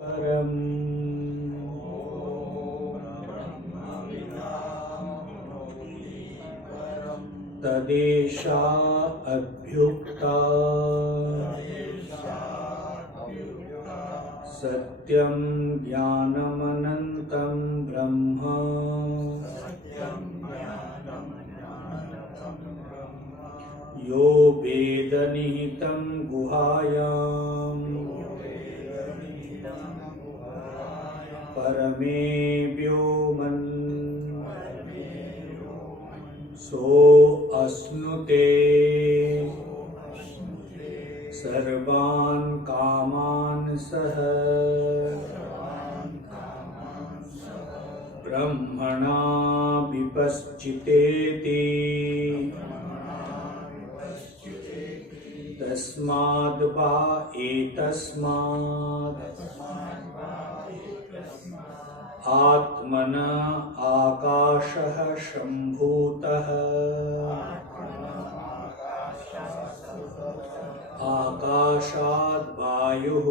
परम तदेषा अभ्युक्ता सत्यं ज्ञानमनन्तं ब्रह्म यो वेदनिहितं गुहायां परमे व्योमन् सोऽश्नुते सर्वान् कामान् सः ब्रह्मणा विपश्चितेति तस्माद् वा एतस्मात् आत्मन आकाशः सम्भूतः आकाशाद् वायुः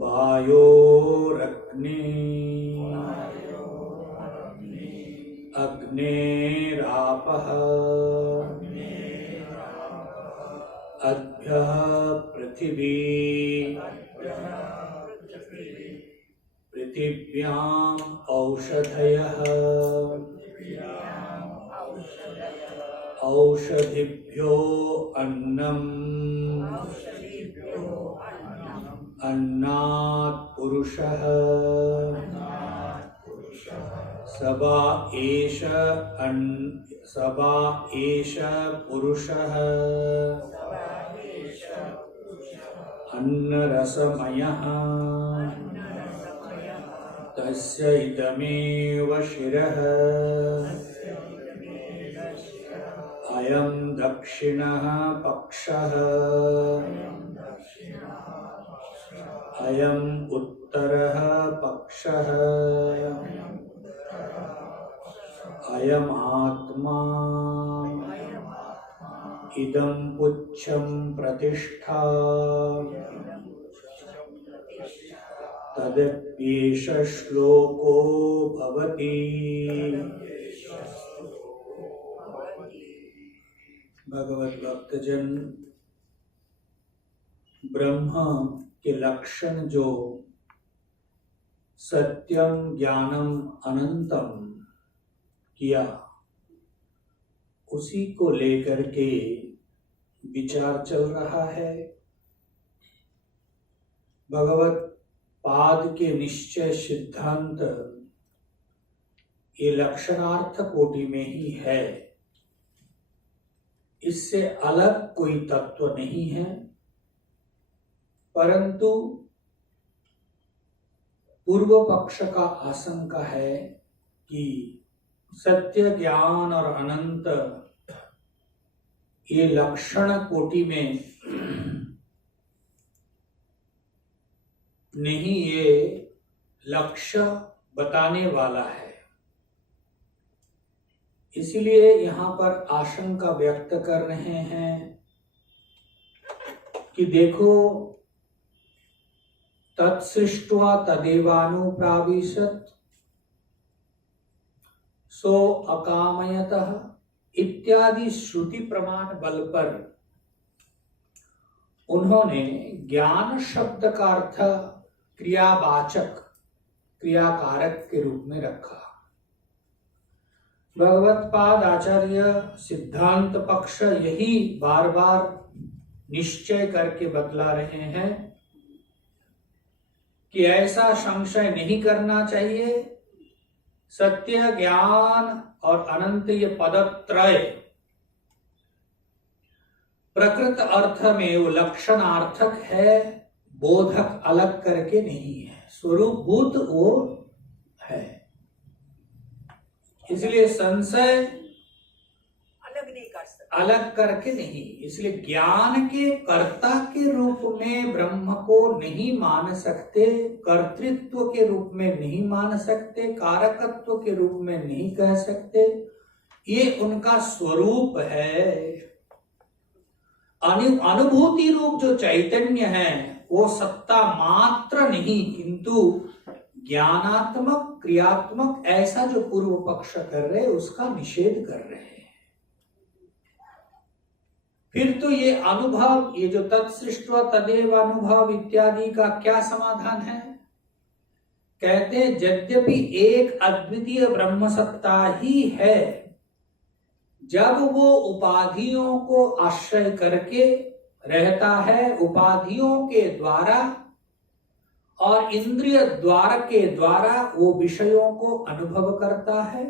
वायोरग्निः अग्नेरापः अद्भ्यः पृथिवी पृथिव्याम् औषधयः औषधिभ्यो अन्नम् अन्नात् पुरुषः सबा एष पुरुषः अन्नरसमयः तस्य इदमेव शिरः अयं दक्षिणः पक्षः अयम् उत्तरः पक्षः अयम् आत्मा इदं पुच्छं प्रतिष्ठा तदप्येष श्लोको भवति। भगवत भक्तजन, ब्रह्म के लक्षण जो सत्यम ज्ञानम अनंतम किया, उसी को लेकर के विचार चल रहा है। भगवत पाद के निश्चय सिद्धांत ये लक्षणार्थ कोटि में ही है, इससे अलग कोई तत्व नहीं है। परंतु पूर्व पक्ष का आशंका है कि सत्य, ज्ञान और अनंत ये लक्षण कोटि में नहीं, ये लक्ष्य बताने वाला है। इसलिए यहाँ पर आशंका व्यक्त कर रहे हैं कि देखो, तत्सृष्ट्वा तदेवानुप्राविशत् सो अकामयतः इत्यादि श्रुति प्रमाण बल पर उन्होंने ज्ञान शब्द का अर्थ क्रियावाचक, क्रियाकारक के रूप में रखा। भगवत्पाद आचार्य सिद्धांत पक्ष यही बार बार निश्चय करके बतला रहे हैं कि ऐसा संशय नहीं करना चाहिए। सत्य, ज्ञान और अनंत ये पदत्रय प्रकृत अर्थ में वो लक्षणार्थक है, बोधक अलग करके नहीं है, स्वरूपभूत वो है। इसलिए संशय अलग करके नहीं, इसलिए ज्ञान के कर्ता के रूप में ब्रह्म को नहीं मान सकते, कर्तृत्व के रूप में नहीं मान सकते, कारकत्व के रूप में नहीं कह सकते। ये उनका स्वरूप है। अनुभूति रूप जो चैतन्य है वो सत्ता मात्र नहीं, किंतु ज्ञानात्मक क्रियात्मक ऐसा जो पूर्व पक्ष कर रहे उसका निषेध कर रहे हैं। फिर तो ये अनुभव, ये जो तत्सृष्ट्वा तदेव अनुभव इत्यादि का क्या समाधान है? कहते हैं यद्यपि एक अद्वितीय ब्रह्म सत्ता ही है, जब वो उपाधियों को आश्रय करके रहता है, उपाधियों के द्वारा और इंद्रिय द्वार के द्वारा वो विषयों को अनुभव करता है,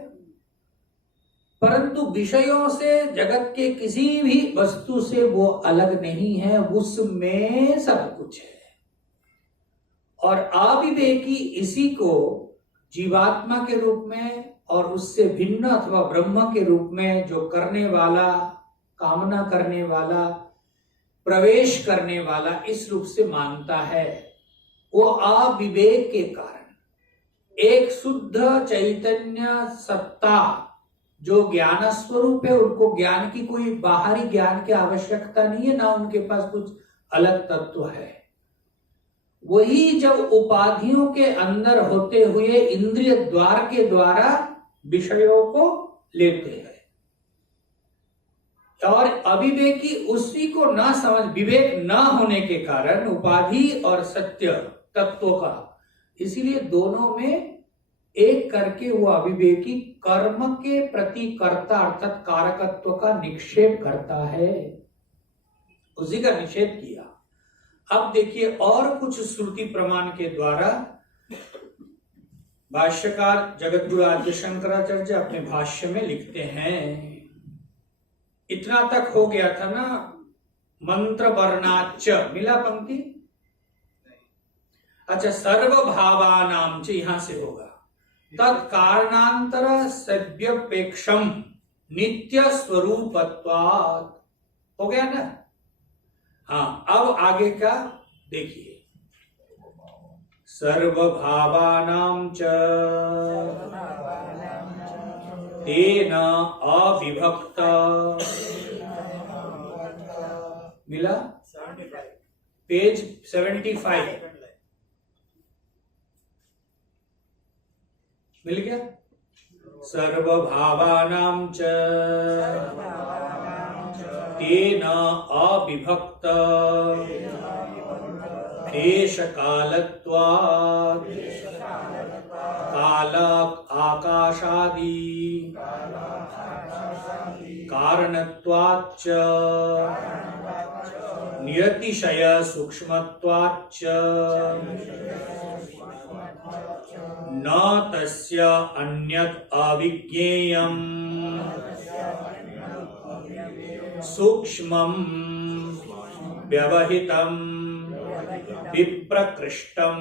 परंतु विषयों से, जगत के किसी भी वस्तु से वो अलग नहीं है, उसमें सब कुछ है। और अविवेकी इसी को जीवात्मा के रूप में और उससे भिन्न अथवा ब्रह्म के रूप में जो करने वाला, कामना करने वाला, प्रवेश करने वाला इस रूप से मानता है। वो अविवेक के कारण एक शुद्ध चैतन्य सत्ता जो ज्ञान स्वरूप है, उनको ज्ञान की कोई बाहरी ज्ञान की आवश्यकता नहीं है, ना उनके पास कुछ अलग तत्व है। वही जब उपाधियों के अंदर होते हुए इंद्रिय द्वार के द्वारा विषयों को लेते हैं, और अविवेकी उसी को ना समझ, विवेक न होने के कारण उपाधि और सत्य तत्वों का, इसीलिए दोनों में एक करके वो अविवेकी कर्म के प्रति कर्ता अर्थात कारकत्व का निक्षेप करता है, उसी का निषेध किया। अब देखिए और कुछ श्रुति प्रमाण के द्वारा भाष्यकार जगद्गुरु आद्य शंकराचार्य अपने भाष्य में लिखते हैं। इतना तक हो गया था ना, मंत्र वर्णाच मिला पंक्ति। अच्छा, सर्वभावानाम च यहां से होगा, तत्कारणांतर सव्यपेक्षम नित्य स्वरूपत्वात्, हो गया ना। हाँ, अब आगे का देखिए, सर्वभावानां च तेन अविभक्त, मिला पेज 75 मिल गया। सर्वभावानां च तेन अविभक्त देश कालत्वात् काल आकाशादि कारणत्वाच्च नियतिशय सूक्ष्मत्वाच्च न तस्य अन्यत् अविज्ञेयम् सूक्ष्मं व्यवहितं विप्रकृष्टं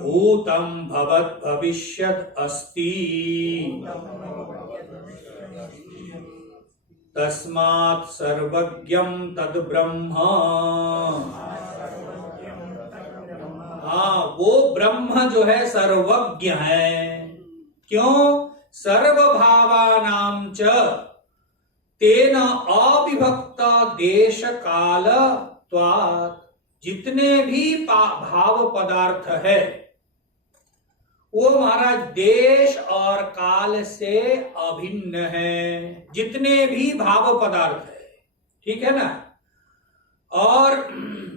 भूतं भवत् भविष्यत् अस्ति, तस्मात् सर्वज्ञं तद् ब्रह्म। हाँ, वो ब्रह्म जो है सर्वज्ञ है। क्यों? सर्वभावानां च तेन अविभक्त देश काल त्वात्, जितने भी भाव पदार्थ है वो महाराज देश और काल से अभिन्न है, जितने भी भाव पदार्थ है, ठीक है ना। और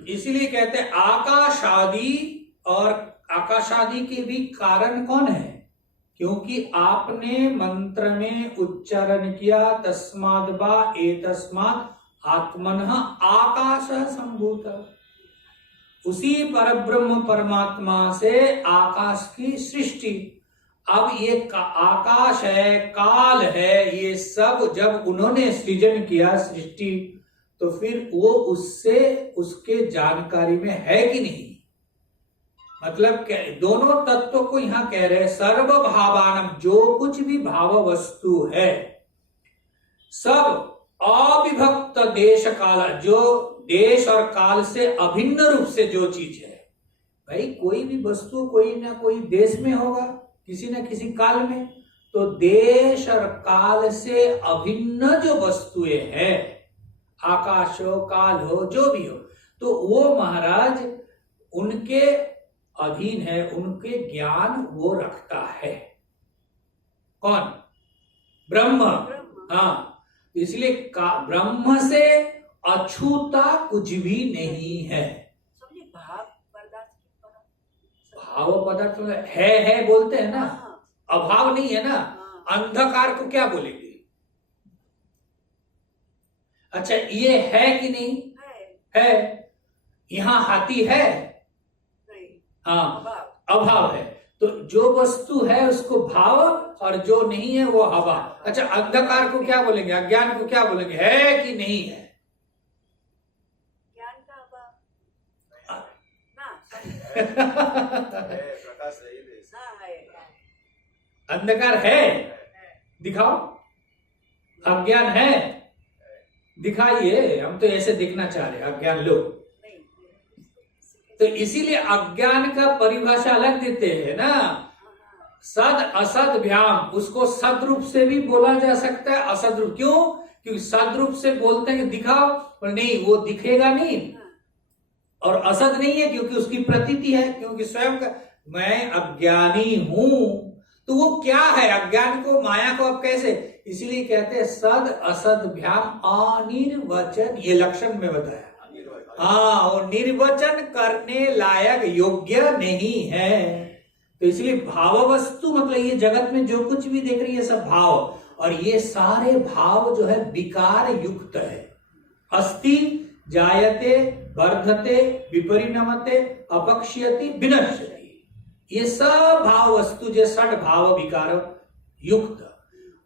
इसीलिए कहते हैं आकाशादि, और आकाशादि के भी कारण कौन है? क्योंकि आपने मंत्र में उच्चारण किया तस्माद् वा एतस्मात् आत्मनः आकाश संभूत, उसी परब्रह्म परमात्मा से आकाश की सृष्टि। अब ये आकाश है, काल है, ये सब जब उन्होंने सृजन किया सृष्टि, तो फिर वो उससे उसके जानकारी में है कि नहीं? मतलब दोनों तत्व को यहां कह रहे हैं सर्वभावानम, जो कुछ भी भाव वस्तु है सब अविभक्त देश काल, जो देश और काल से अभिन्न रूप से जो चीज है। भाई कोई भी वस्तु कोई ना कोई देश में होगा, किसी न किसी काल में, तो देश और काल से अभिन्न जो वस्तुएं हैं, आकाश हो, काल हो, जो भी हो, तो वो महाराज उनके अधीन है, उनके ज्ञान वो रखता है। कौन? ब्रह्म। हाँ, इसलिए ब्रह्म से अछूता कुछ भी नहीं है। भाव पदार्थ है बोलते हैं ना, अभाव नहीं है ना। अंधकार को क्या बोलेंगे? अच्छा, ये है कि नहीं है? यहाँ हाथी है? हाँ, अभाव है। तो जो वस्तु है उसको भाव, और जो नहीं है वो अभाव। अच्छा, अंधकार को क्या बोलेंगे? अज्ञान को क्या बोलेंगे? है कि नहीं है? ज्ञान का अभाव अंधकार है, दिखाओ। अज्ञान है, दिखाइए। हम तो ऐसे दिखना चाह रहे हैं, अज्ञान लो। तो इसीलिए अज्ञान का परिभाषा अलग देते हैं ना। सद असद भ्याम, उसको सदरूप से भी बोला जा सकता है, असद रूप। क्यों? क्योंकि सदरूप से बोलते हैं कि दिखाओ, पर नहीं, वो दिखेगा नहीं। और असद नहीं है क्योंकि उसकी प्रतीति है, क्योंकि स्वयं का मैं अज्ञानी हूं। तो वो क्या है? अज्ञान को, माया को अब कैसे? इसीलिए कहते हैं सद असद भ्याम अनिर्वचन। ये लक्षण में बताया। हाँ, और निर्वचन करने लायक, योग्य नहीं है। तो इसलिए भाव वस्तु मतलब ये जगत में जो कुछ भी देख रही है सब भाव, और ये सारे भाव जो है विकार युक्त है। अस्ति, जायते, वर्धते, विपरिणमते, अपक्ष्यति, विनश्यति, ये सब भाव वस्तु जो षड भाव विकार युक्त।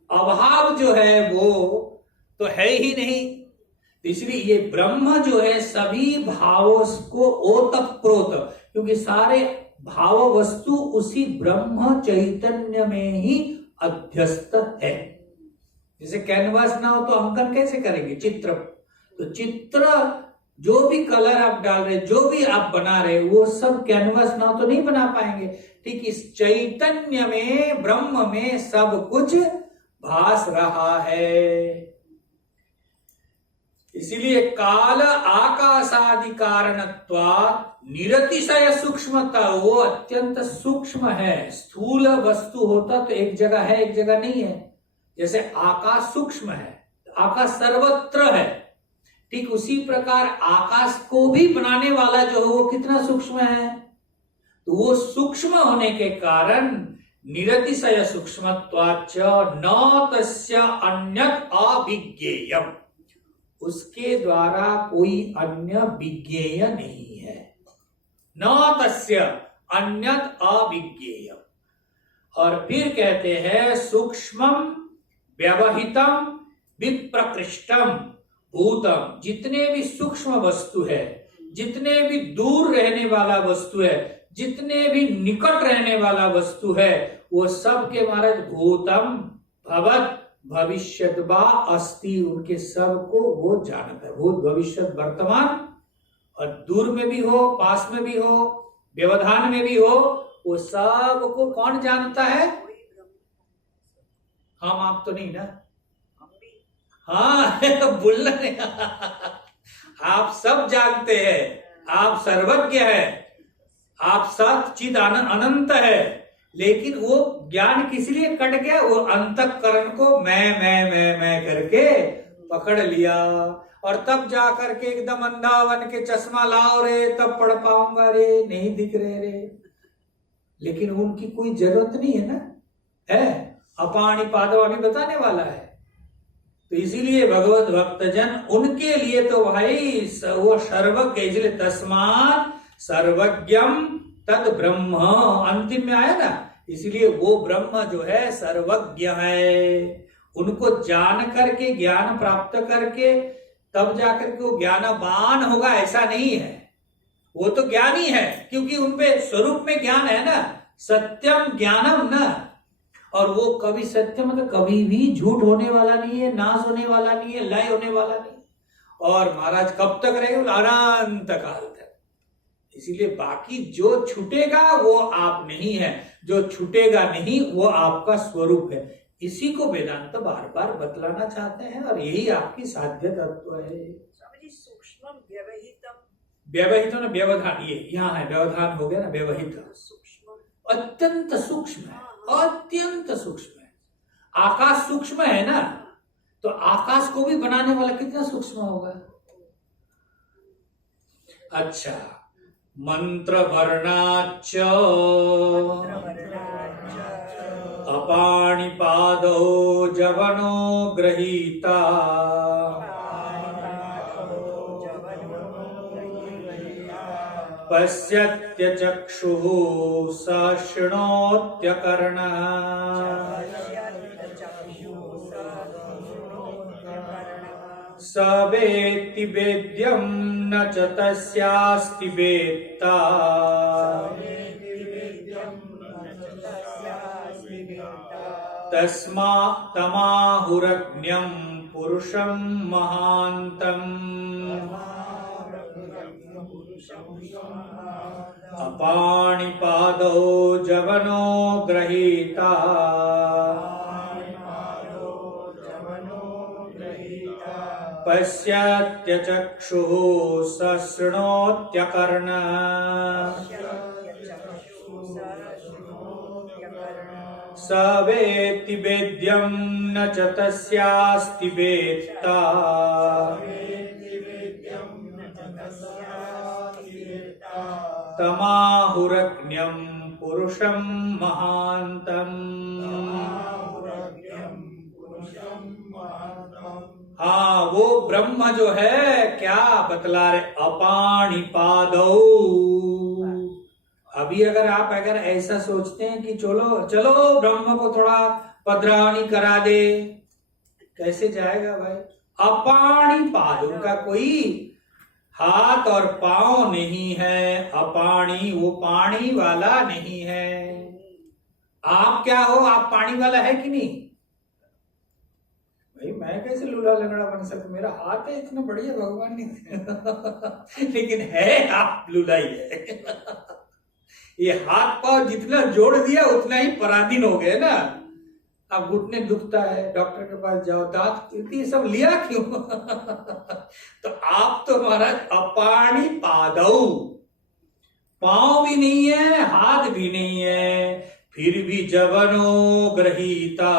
अभाव जो है वो तो है ही नहीं। इसलिए ये ब्रह्म जो है सभी भावों को ओतप्रोत, क्योंकि सारे भाव वस्तु उसी ब्रह्म चैतन्य में ही अध्यस्त है। जैसे कैनवास ना हो तो अंकन कैसे करेंगे? चित्र। तो चित्र जो भी कलर आप डाल रहे, जो भी आप बना रहे, वो सब कैनवास ना हो तो नहीं बना पाएंगे। ठीक इस चैतन्य में, ब्रह्म में सब कुछ भास रहा है। इसीलिए काल आकाशादि कारणत्वात् निरतिशय सूक्ष्मता, वो अत्यंत सूक्ष्म है। स्थूल वस्तु होता तो एक जगह है, एक जगह नहीं है। जैसे आकाश सूक्ष्म है, आकाश सर्वत्र है, ठीक उसी प्रकार आकाश को भी बनाने वाला जो है वो कितना सूक्ष्म है। तो वो सूक्ष्म होने के कारण निरतिशय सूक्ष्मत्वाच्च न तस्य अन्यत् अविज्ञेयम्, उसके द्वारा कोई अन्य विज्ञेय नहीं है। न तस्य अन्यत् अविज्ञेयम्। और फिर कहते हैं सूक्ष्मम व्यवहितम विप्रकृष्टम भूतम, जितने भी सूक्ष्म वस्तु है, जितने भी दूर रहने वाला वस्तु है, जितने भी निकट रहने वाला वस्तु है, वो सब के महाराज भूतम भवत भविष्यत वा अस्ति, उनके सब को वो जानता है। भूत भविष्यत वर्तमान, और दूर में भी हो, पास में भी हो, व्यवधान में भी हो, वो सब को कौन जानता है? हम आप तो नहीं ना। हाँ बोलना नहीं आप सब जानते हैं, आप सर्वज्ञ है, आप सच्चिद अनंत है। लेकिन वो ज्ञान किस लिए कट गया? वो अंतःकरण को मैं करके पकड़ लिया, और तब जा करके एकदम अंधा बन के चश्मा लाओ रे, तब पढ़ पाऊंगा रे, नहीं दिख रहे रे। लेकिन उनकी कोई जरूरत नहीं है ना, है अपाणी पादवाणी बताने वाला है। तो इसीलिए भगवत भक्तजन उनके लिए तो भाई वो सर्वज्ञ, इसलिए तस्मात् सर्वज्ञम तद ब्रह्म, अंतिम में आया ना। इसलिए वो ब्रह्म जो है सर्वज्ञ है। उनको जान करके, ज्ञान प्राप्त करके तब जाकर के वो ज्ञानवान होगा, ऐसा नहीं है। वो तो ज्ञानी है क्योंकि उनपे स्वरूप में ज्ञान है ना, सत्यम ज्ञानम ना। और वो कभी सत्य मतलब कभी भी झूठ होने वाला नहीं है, नाश होने वाला नहीं है, लय होने वाला नहीं। और महाराज कब तक रहेगा? अनंत काल तक। इसीलिए बाकी जो छूटेगा वो आप नहीं है, जो छूटेगा नहीं वो आपका स्वरूप है। इसी को वेदांत बार बार बतलाना चाहते हैं और यही आपकी साध्य तत्व है। सूक्ष्म व्यवहितम, व्यवहित ना व्यवधान, ये यहाँ है व्यवधान हो गया ना, व्यवहित सूक्ष्म अत्यंत सूक्ष्म है, अत्यंत सूक्ष्म है। आकाश सूक्ष्म है ना, तो आकाश को भी बनाने वाला कितना सूक्ष्म होगा। अच्छा, मंत्र वर्णाच अपाणिपादो जवनो गृहीता पश्यत्य चक्षुः स शृणोत्यकर्णः स वेत्ति वेद्यं न च तस्यास्ति वेत्ता तस्मा तमाहुरज्ञं पुरुषं महान्तम् अपाणिपादो जवनो गृहीता पश्यत्य चक्षुः स शृणोत्यकर्णः स वेत्ति वेद्यं न च तस्यास्ति वेत्ता तमाहुरज्ञं पुरुषं महान्तम्। हाँ, वो ब्रह्म जो है क्या बतला रहे, अपाणिपादौ। अभी अगर ऐसा सोचते हैं कि चलो चलो ब्रह्म को थोड़ा पधरावनी करा दे, कैसे जाएगा भाई। अपाणिपाद, उनका कोई हाथ और पांव नहीं है, अपाणी, वो पानी वाला नहीं है। आप क्या हो, आप पानी वाला है कि नहीं भाई। मैं कैसे लूला लंगड़ा बन सकता, मेरा हाथ है इतना बढ़िया भगवान ने लेकिन है आप लूला ही है ये हाथ पांव जितना जोड़ दिया उतना ही पराधीन हो गए ना। अब घुटने दुखता है, डॉक्टर के पास जाओ, दांत, ये सब लिया क्यों तो आप तो महाराज अपाणी पादौ, पांव भी नहीं है, हाथ भी नहीं है, फिर भी जवनो गृहीता,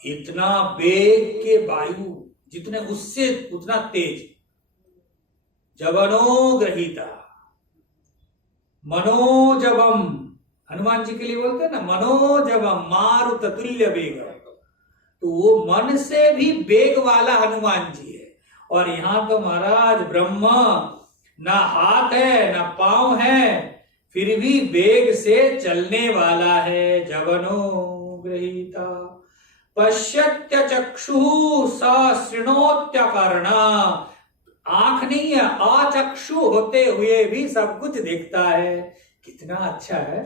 इतना वेग के वायु जितने उससे उतना तेज, जवनो गृहीता, मनोजवम, हनुमान जी के लिए बोलते हैं ना मनोजवम मारुत तुल्य वेग, तो वो मन से भी वेग वाला हनुमान जी है। और यहां तो महाराज ब्रह्म ना हाथ है ना पांव है, फिर भी वेग से चलने वाला है। जवनो गृहीता पश्यत्य चक्षुः स शृणोत्यकर्णः, आंख नहीं है, अचक्षु होते हुए भी सब कुछ देखता है। कितना अच्छा है,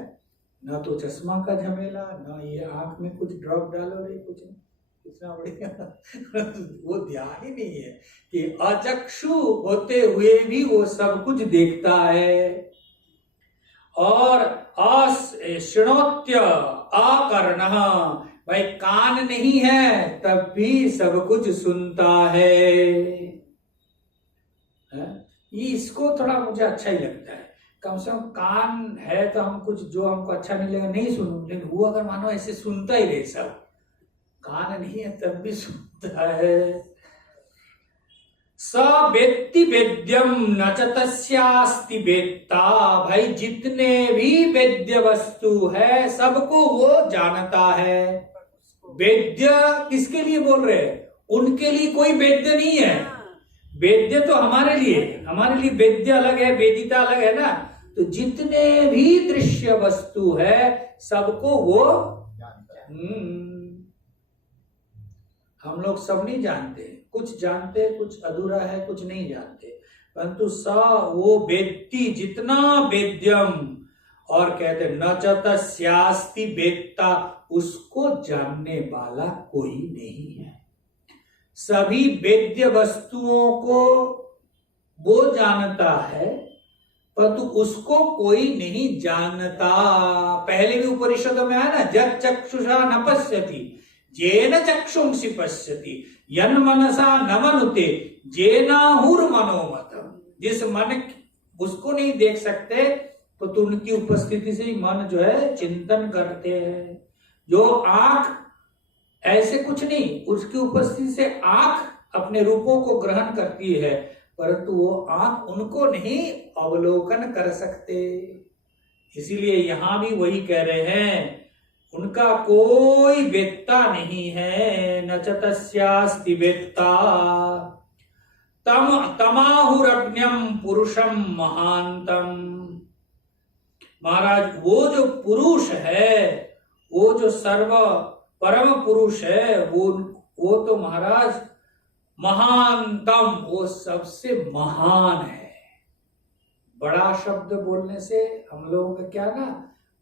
ना तो चश्मा का झमेला, ना ये आंख में कुछ ड्रॉप डालो रे, कुछ नहीं, कितना बढ़िया वो ध्यान ही नहीं है कि अचक्षु होते हुए भी वो सब कुछ देखता है। और अशृणोत्य अकर्णः, भाई कान नहीं है तब भी सब कुछ सुनता है। ये इसको थोड़ा मुझे अच्छा ही लगता है, कम से कम कान है तो हम कुछ जो हमको अच्छा नहीं लगेगा नहीं सुनूं, लेकिन वो अगर मानो ऐसे सुनता ही रहे, सब कान नहीं है तब भी सुनता है। स वेत्ति वेद्यम न च तस्यास्ति वेत्ता, भाई जितने भी वेद्य वस्तु है सबको वो जानता है। वेद्य किसके लिए बोल रहे हैं, उनके लिए कोई वेद्य नहीं है, वेद्य तो हमारे लिए वेद्य अलग है, वेदिता अलग है ना। तो जितने भी दृश्य वस्तु है सबको वो हम लोग सब नहीं जानते, कुछ जानते, कुछ अधूरा है, कुछ नहीं जानते, परंतु स वो वेत्ति, जितना वेद्यम, और कहते न च तस्यास्ति वेत्ता, उसको जानने वाला कोई नहीं है। सभी वेद्य वस्तुओं को वो जानता है परंतु उसको कोई नहीं जानता। पहले भी उपनिषदों में आया ना, जग चक्षुषा न पश्यति जेन चक्षुंसि पश्यति यन मनसा न मनुते जेनाहुर मनोमतम। जिस मन उसको नहीं देख सकते तो उनकी उपस्थिति से ही मन जो है चिंतन करते हैं। जो आंख ऐसे कुछ नहीं, उसकी उपस्थिति से आंख अपने रूपों को ग्रहण करती है, परंतु वो आंख उनको नहीं अवलोकन कर सकते। इसीलिए यहां भी वही कह रहे हैं, उनका कोई वेत्ता नहीं है। न च तस्यास्ति वेत्ता तमाहुरज्ञम पुरुषम महांतम। महाराज वो जो पुरुष है, वो जो सर्व परम पुरुष है, वो तो महाराज महानतम, वो सबसे महान है। बड़ा शब्द बोलने से हम लोगों का क्या ना,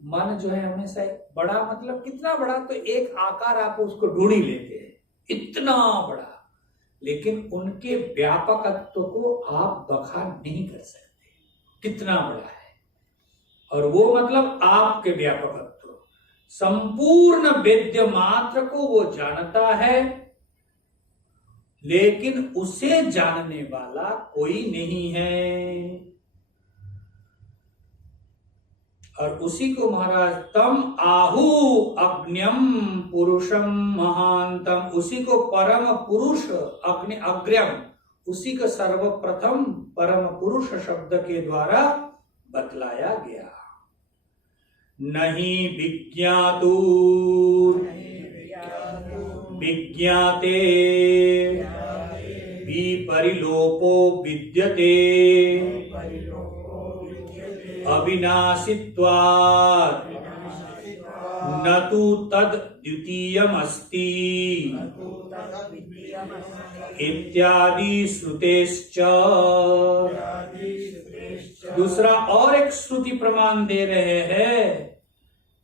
मन जो है हमेशा बड़ा, मतलब कितना बड़ा, तो एक आकार आप उसको ढूंढ ही लेते हैं, इतना बड़ा। लेकिन उनके व्यापकत्व को आप बखान नहीं कर सकते, कितना बड़ा है। और वो मतलब आपके व्यापकत्व, संपूर्ण वेद्य मात्र को वो जानता है, लेकिन उसे जानने वाला कोई नहीं है। और उसी को महाराज तम आहु अग्न्यम पुरुषम महांतम, उसी को परम पुरुष अग्नि अग्र्यम, उसी को सर्वप्रथम परम पुरुष शब्द के द्वारा बतलाया गया। नहीं विज्ञातु विज्ञाते विपरिलोपो विद्यते अविनाशित्वात् न तु तद् द्वितीयमस्ति इत्यादि श्रुतेश्च। दूसरा और एक श्रुति प्रमाण दे रहे हैं,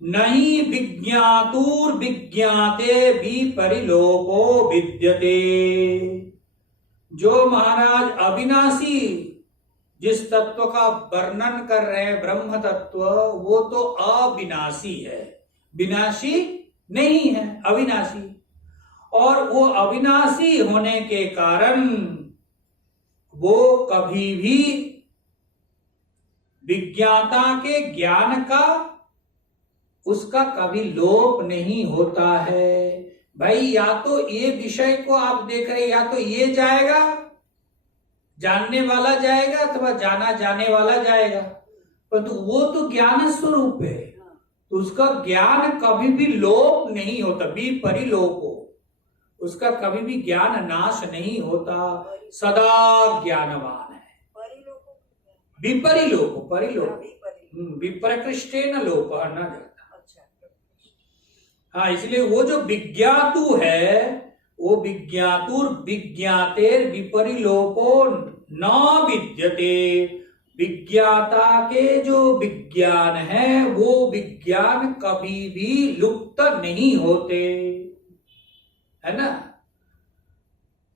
नहीं विज्ञातुर विज्ञाते विपरिलोपो विद्यते। जो महाराज अविनाशी जिस तत्व का वर्णन कर रहे हैं, ब्रह्म तत्व, वो तो अविनाशी है, विनाशी नहीं है, अविनाशी। और वो अविनाशी होने के कारण वो कभी भी विज्ञाता के ज्ञान का, उसका कभी लोप नहीं होता है। भाई या तो ये विषय को आप देख रहे, या तो ये जाएगा, जानने वाला जाएगा, अथवा जाना जाने वाला जाएगा, परंतु वो तो ज्ञान स्वरूप है, तो उसका ज्ञान कभी भी लोप नहीं होता, विपरिलोप हो, उसका कभी भी ज्ञान नाश नहीं होता, सदा ज्ञानवान है। विपरिलोप, परिलोप विप्रकृष्टेन लोप न जाता। हाँ, इसलिए वो जो विज्ञातु है, वो विज्ञातुर विज्ञातेर विपरिलोपो न विद्यते। विज्ञाता के जो विज्ञान है, वो विज्ञान कभी भी लुप्त नहीं होते, है ना।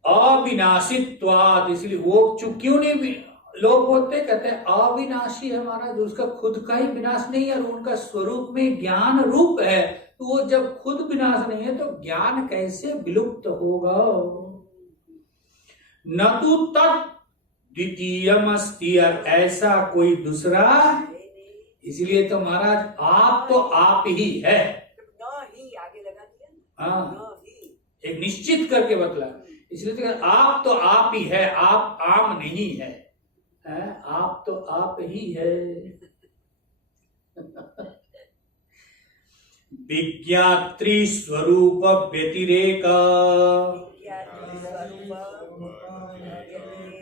अविनाशित्वात्, इसलिए वो क्यों नहीं लोप होते, कहते हैं अविनाशी है हमारा, जो उसका खुद का ही विनाश नहीं है, और उनका स्वरूप में ज्ञान रूप है, तो वो जब खुद विनाश नहीं है तो ज्ञान कैसे विलुप्त होगा। न तो तत् द्वितीयमस्ति, ऐसा कोई दूसरा, इसलिए तो महाराज आप तो आप ही है। आगे लगा दिया। हाँ, एक निश्चित करके बतला, इसलिए तो आप तो आप ही है, आप आम नहीं है, आप तो आप ही है। विज्ञात्री स्वरूप व्यतिरेक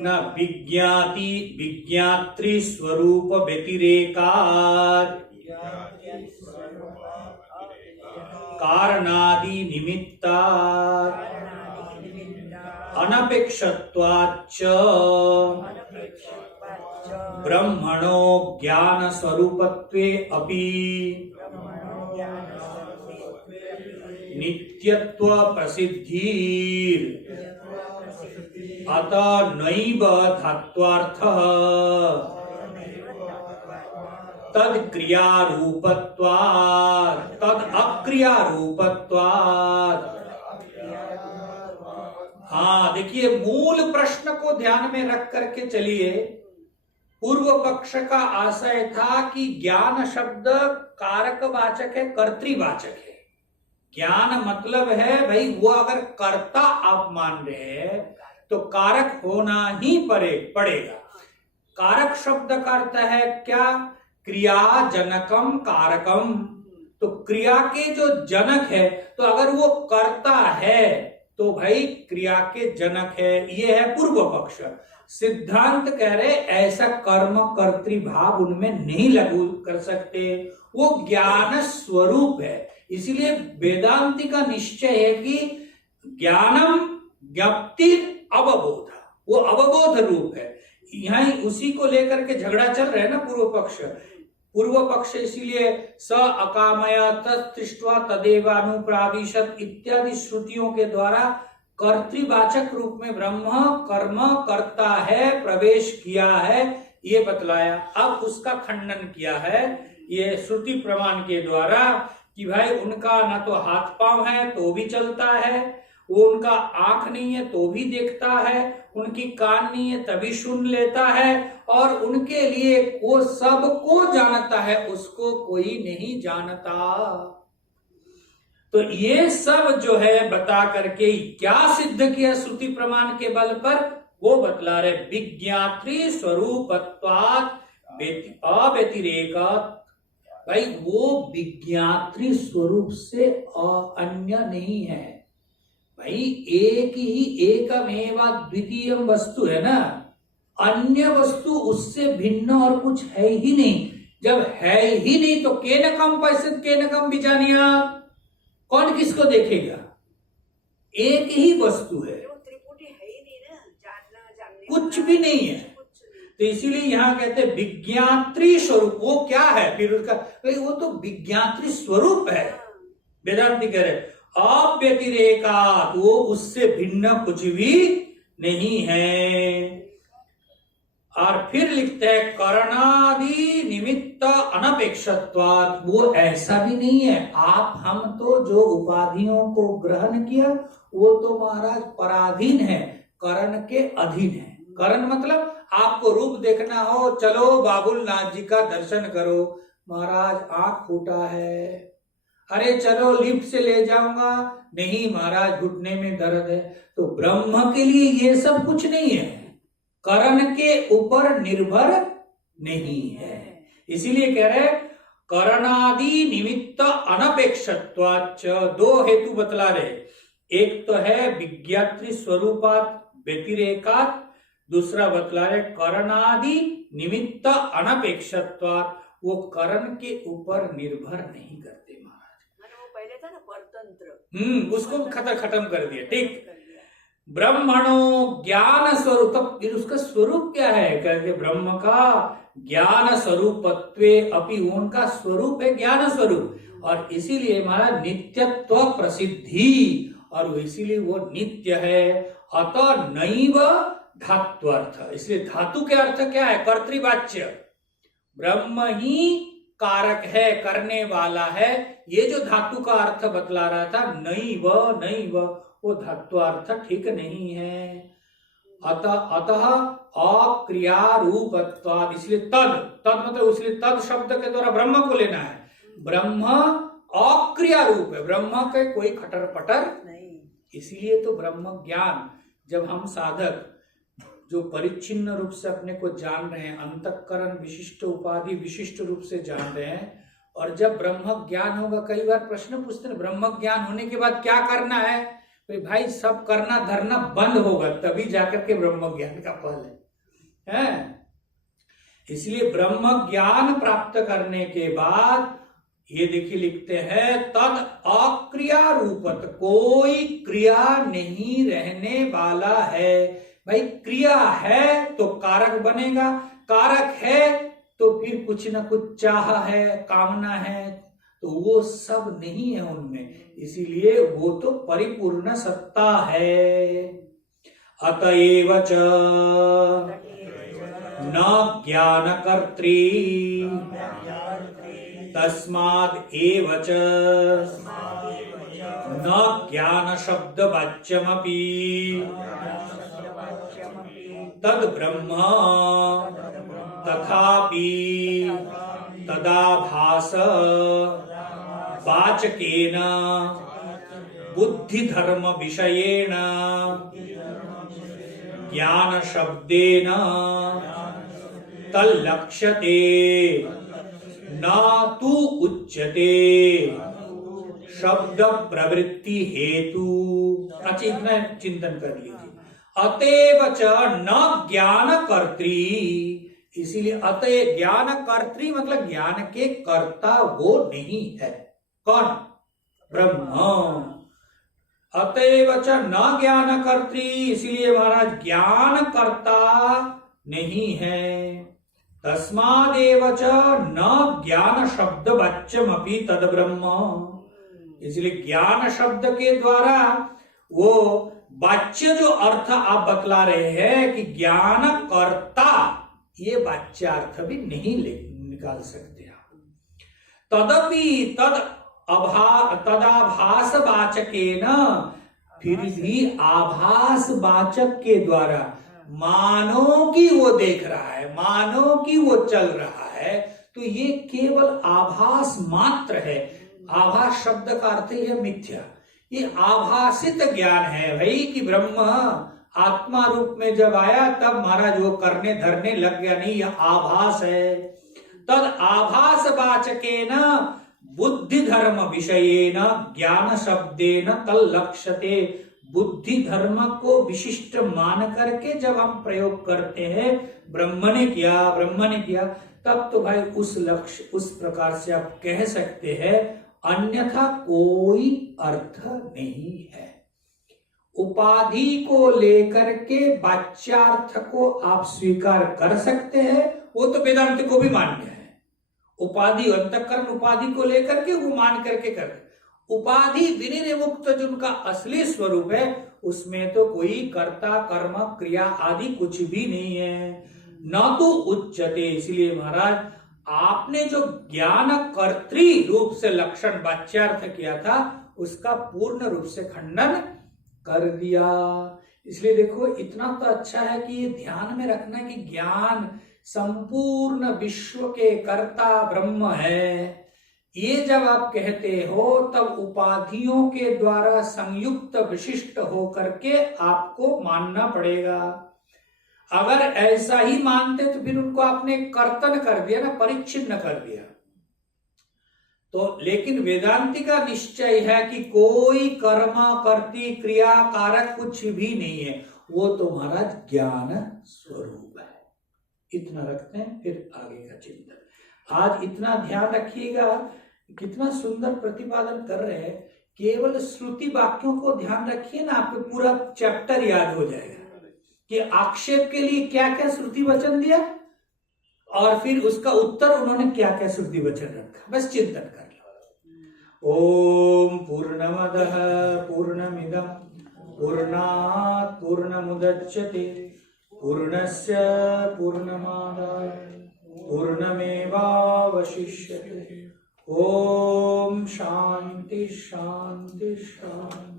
न विज्ञाति विज्ञात्री स्वरूप व्यतिरेकात् कारणादि निमित्तात् अनपेक्षत्वाच्च ब्रह्मणो ज्ञान स्वरूपत्वे अपि नित्यत्व प्रसिद्धिर अतः नैव धात्वार्थः तद क्रिया रूपत्वात्, तद अक्रिया रूपत्वात्। हाँ देखिए, मूल प्रश्न को ध्यान में रख करके चलिए। पूर्व पक्ष का आशय था कि ज्ञान शब्द कारकवाचक है, कर्तृवाचक है। ज्ञान मतलब है भाई वो अगर कर्ता आप मान रहे हैं तो कारक होना ही पड़ेगा। कारक शब्द का अर्थ है क्या? क्रिया जनकम कारकम। तो क्रिया के जो जनक है, तो अगर वो कर्ता है तो भाई क्रिया के जनक है। ये है पूर्व पक्ष। सिद्धांत कह रहे ऐसा कर्म कर्तृभाव उनमें नहीं लागू कर सकते, वो ज्ञान स्वरूप है। इसलिए वेदांति का निश्चय है कि ज्ञानम ज्ञप्ति अवबोध, वो अवबोध रूप है। यहां उसी को लेकर के झगड़ा चल रहा है ना पूर्व पक्ष इसीलिए स अकामया तत्सृष्ट्वा तदेवानुप्राविशत इत्यादि श्रुतियों के द्वारा कर्तृवाचक रूप में ब्रह्म कर्म करता है, प्रवेश किया है, ये बतलाया। अब उसका खंडन किया है ये श्रुति प्रमाण के द्वारा कि भाई उनका ना तो हाथ पांव है तो भी चलता है, वो उनका आंख नहीं है तो भी देखता है, उनकी कान नहीं है तभी सुन लेता है, और उनके लिए वो सबको जानता है, उसको कोई नहीं जानता। तो ये सब जो है बता करके क्या सिद्ध किया श्रुति प्रमाण के बल पर, वो बतला रहे विज्ञात्री स्वरूपत्वात् अव्यतिरेकात्। भाई वो विज्ञात्री स्वरूप से अन्य नहीं है। भाई एक ही एकमेव द्वितीयम वस्तु है ना, अन्य वस्तु उससे भिन्न और कुछ है ही नहीं। जब है ही नहीं तो केनकम पश्यत केनकम विजानीया, कौन किसको देखेगा? एक ही वस्तु है, त्रिपुटी है ही नहीं ना, जानना जानने कुछ भी नहीं है। तो इसीलिए यहां कहते हैं विज्ञात्री स्वरूप। वो क्या है फिर उसका? भाई वो तो विज्ञात्री स्वरूप है। वेदांति कह रहे अव्यतिरेकात्, वो उससे भिन्न कुछ भी नहीं है। और फिर लिखते हैं करणादि निमित्त अनपेक्षत्वात्, वो ऐसा भी नहीं है। आप हम तो जो उपाधियों को ग्रहण किया वो तो महाराज पराधीन है, करण के अधीन है। करण मतलब आपको रूप देखना हो, चलो बाबुल नाथ जी का दर्शन करो, महाराज आंख फूटा है, अरे चलो लिफ्ट से ले जाऊंगा, नहीं महाराज घुटने में दर्द है। तो ब्रह्म के लिए ये सब कुछ नहीं है, करण के ऊपर निर्भर नहीं है। इसीलिए कह रहे करणादि निमित्त अनपेक्षत्वाच्च, दो हेतु बतला रहे। एक तो है विज्ञात्री स्वरूपात् व्यतिरेकात्, दूसरा बतला रहे करणादि निमित्त अनपेक्षत्वात्, वो करण के ऊपर निर्भर नहीं करते महाराज। वो पहले था ना परतंत्र, उसको खत्म कर दिया। ठीक, ब्रह्मणो ज्ञान स्वरूप। तब फिर उसका स्वरूप क्या है? कहते ब्रह्म का ज्ञान स्वरूपत्वे अपि, उनका स्वरूप है ज्ञान स्वरूप, और इसीलिए हमारा नित्यत्व प्रसिद्धि, और इसीलिए वो नित्य है। अतः नैव धात्वर्थ, इसलिए धातु के अर्थ क्या है? कर्तृवाच्य। ब्रह्म ही कारक है, करने वाला है। ये जो धातु का अर्थ बतला रहा था नैव नैव, वो धात्वार्थ ठीक नहीं है। अतः अक्रिया रूपत्वाद, इसलिए तद मतलब इसलिए तद शब्द के द्वारा ब्रह्म को लेना है। ब्रह्म अक्रिया रूप है, ब्रह्म के कोई खटर पटर नहीं। इसीलिए तो ब्रह्म ज्ञान, जब हम साधक जो परिच्छिन्न रूप से अपने को जान रहे हैं, अंतःकरण विशिष्ट उपाधि विशिष्ट रूप से जान रहे हैं, और जब ब्रह्म ज्ञान होगा, कई बार प्रश्न पूछते हैं ब्रह्म ज्ञान होने के बाद क्या करना है? तो भाई सब करना धरना बंद होगा, तभी जाकर के ब्रह्म ज्ञान का फल है। इसलिए ब्रह्म ज्ञान प्राप्त करने के बाद ये देखिए लिखते हैं तद अक्रिया रूपत, कोई क्रिया नहीं रहने वाला है। भाई क्रिया है तो कारक बनेगा, कारक है तो फिर कुछ ना कुछ चाह है, कामना है, तो वो सब नहीं है उनमें। इसीलिए वो तो परिपूर्ण सत्ता है। अतएव च न ज्ञानकर्त्री तस्माद् एव च न ज्ञान शब्द वाच्यमपि तद ब्रह्म तथापि तदाभास वाचकेन बुद्धि धर्म विषयेण ज्ञान शब्देन तल्लक्ष्यते न तु उच्यते शब्द प्रवृत्ति हेतु। अच्छा, इतना चिंतन कर लीजिए। अतएव च न ज्ञान कर्त्री, इसीलिए अतः ज्ञान कर्त्री मतलब ज्ञान के कर्ता वो नहीं है। कौन? ब्रह्म। अतएव च न ज्ञान कर्त्री, इसीलिए महाराज ज्ञान कर्ता नहीं है। तस्मादेव च न ज्ञान शब्द वाच्यमपि तद ब्रह्म, इसलिए ज्ञान शब्द के द्वारा वो वाच्य जो अर्थ आप बतला रहे हैं कि ज्ञान कर्ता, ये वाच्यार्थ भी नहीं निकाल सकते आप। तदपि तदाभास वाचकेन, फिर भी आभास वाचक के द्वारा मानो कि वो देख रहा है, मानो कि वो चल रहा है, तो ये केवल आभास मात्र है। आभास शब्द का अर्थ है मिथ्या। ये आभासित ज्ञान है भाई कि ब्रह्म आत्मा रूप में जब आया तब महाराज वो करने धरने लग गया, नहीं, यह आभास है। तद आभास वाचकेन बुद्धि धर्म विषयेन ज्ञान शब्देन तल्लक्ष्यते। बुद्धि धर्म को विशिष्ट मान करके जब हम प्रयोग करते हैं, ब्रह्म ने किया, तब तो भाई उस लक्ष्य उस प्रकार से आप कह सकते हैं, अन्यथा कोई अर्थ नहीं है। उपाधि को लेकर के वाच्यार्थ को आप स्वीकार कर सकते हैं, वो तो वेदांत को भी मान्य है। उपाधि अंतःकरण उपाधि को लेकर के वो मान करके करते। उपाधि विनिर्मुक्त जो उनका असली स्वरूप है, उसमें तो कोई कर्ता कर्म क्रिया आदि कुछ भी नहीं है। न तो उच्चते, इसलिए महाराज आपने जो ज्ञान कर्त्री रूप से लक्षण वाच्यार्थ किया था, उसका पूर्ण रूप से खंडन कर दिया। इसलिए देखो, इतना तो अच्छा है कि ये ध्यान में रखना कि ज्ञान संपूर्ण विश्व के कर्ता ब्रह्म है। ये जब आप कहते हो तब उपाधियों के द्वारा संयुक्त विशिष्ट हो करके आपको मानना पड़ेगा। अगर ऐसा ही मानते तो फिर उनको आपने कर्तन कर दिया ना, परिच्छिन्न कर दिया। तो लेकिन वेदांति का निश्चय है कि कोई कर्म कर्ती क्रिया कारक कुछ भी नहीं है, वो तो महाराज ज्ञान स्वरूप है। इतना रखते हैं, फिर आगे का चिंतन। आज इतना ध्यान रखिएगा, कितना सुंदर प्रतिपादन कर रहे हैं। केवल श्रुति वाक्यों को ध्यान रखिए ना, आपको पूरा चैप्टर याद हो जाएगा कि आक्षेप के लिए क्या क्या श्रुति वचन दिया और फिर उसका उत्तर उन्होंने क्या क्या श्रुति वचन रखा। बस चिंतन कर लो। ओम पूर्णमदः पूर्णमिदं पूर्णात् पूर्णमुदच्यते पूर्णस्य पूर्णमादाय पूर्णमेवावशिष्यते। ओम शांति शांति शांति।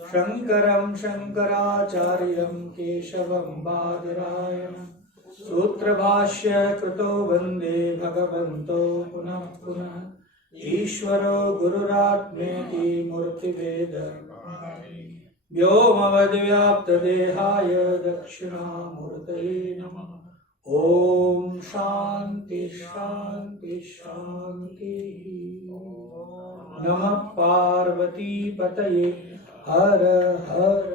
शंकरं शंकराचार्यं केशवं बादरायणं सूत्रभाष्य कृतो वंदे भगवन्तो पुनः पुनः। ईश्वरो गुरुरात्मेति मूर्तिभेदं व्योमवद्व्याप्तदेहाय दक्षिणामूर्तये नमः। ओम शांति शांति शांति। नमः पार्वती पतये हर हर।